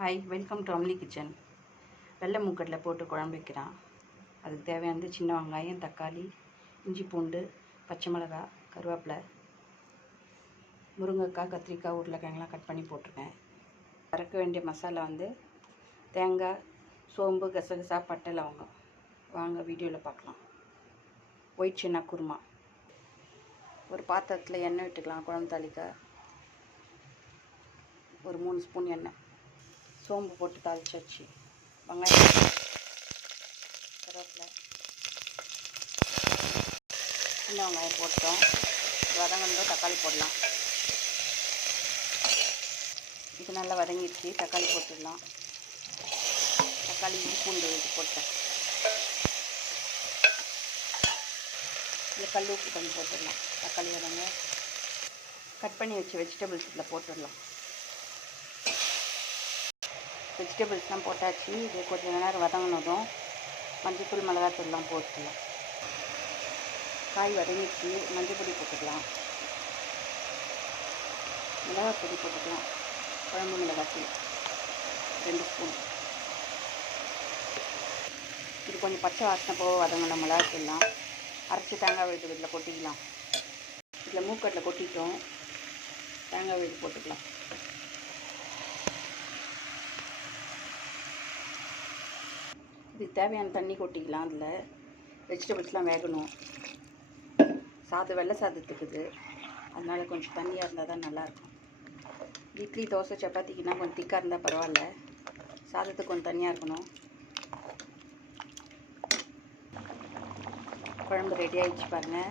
Hi, welcome to Amli kitchen. வெள்ளை மூக்கட்டில் போட்டு குழம்பு வைக்கிறான். அதுக்கு தேவையானது சின்ன வெங்காயம், தக்காளி, இஞ்சி பூண்டு, பச்சை மிளகாய், கருவேப்பிலை, முருங்கைக்காய், கத்திரிக்காய், உருளைக்கிழங்குலாம் கட் பண்ணி போட்டிருக்கேன். அரைக்க வேண்டிய மசாலா தேங்காய், சோம்பு, கசகசா, பட்டை, லவங்கம். வாங்க வீடியோவில் பார்க்கலாம். ஒயிட் சின்ன குருமா. ஒரு பாத்திரத்தில் எண்ணெய் விட்டுக்கலாம். குழம்பு தாளிக்க ஒரு 3 ஸ்பூன் எண்ணெய். சோம்பு போட்டு தாளிச்சாச்சு. வெங்காயம், கருவேப்பிலை, சின்ன வெங்காயம் போட்டோம். வதங்கணும். தக்காளி போடலாம். இது நல்லா வதங்கிடுச்சு. தக்காளி போட்டுடலாம். தக்காளி பூண்டு இது போட்டேன். இதில் கல் உப்பு கொஞ்சம் போட்டுடலாம். தக்காளி வதங்க கட் பண்ணி வச்சு வெஜிடபிள்ஸ் இதில் போட்டுடலாம். வெஜிடபிள்ஸ்லாம் போட்டாச்சு. இது கொஞ்சம் நேரம் வதங்கினதும் மஞ்சள்தூள், மிளகாத்தூள்லாம் போட்டுக்கலாம். காய் வதங்கிச்சு. மஞ்சள் பொடி போட்டுக்கலாம். மிளகாப்பொடி போட்டுக்கலாம். குழம்பு மிளகாத்தூள் 2 ஸ்பூன். இது கொஞ்சம் பச்சை வாசனை போக வதங்கின மிளகாத்தூள்லாம் அரைச்சி தேங்காய் விழுது இதில் கொட்டிக்கலாம். இதில் மூக்கட்டில் கொட்டிட்டோம். தேங்காய் விழுது போட்டுக்கலாம். இதுக்கு தேவையான தண்ணி கொட்டிக்கலாம். அதில் வெஜிடபிள்ஸ்லாம் வேகணும். வெள்ளை சாதத்துக்குது, அதனால் கொஞ்சம் தண்ணியாக இருந்தால் தான் நல்லாயிருக்கும். இட்லி, தோசை, சப்பாத்திக்குனா கொஞ்சம் திக்காக இருந்தால் பரவாயில்ல. சாதத்துக்கு கொஞ்சம் தண்ணியாக இருக்கணும். குழம்பு ரெடி ஆகிடுச்சு பாருங்கள்.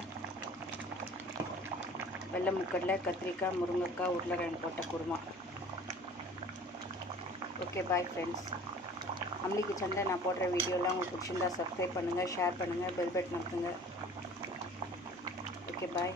வெள்ளை மூக்கடலை, கத்திரிக்காய், முருங்கைக்காய், உருளைக்கிழங்கு போட்ட குருமா. Okay, bye friends. அம்லி கிச்சனில் நான் போடுற வீடியோலாம் உங்களுக்கு பிடிச்சிருந்தா சப்ஸ்கிரைப் பண்ணுங்கள், ஷேர் பண்ணுங்கள், பெல் பட்டன் அமுத்துங்க. ஓகே, பாய்.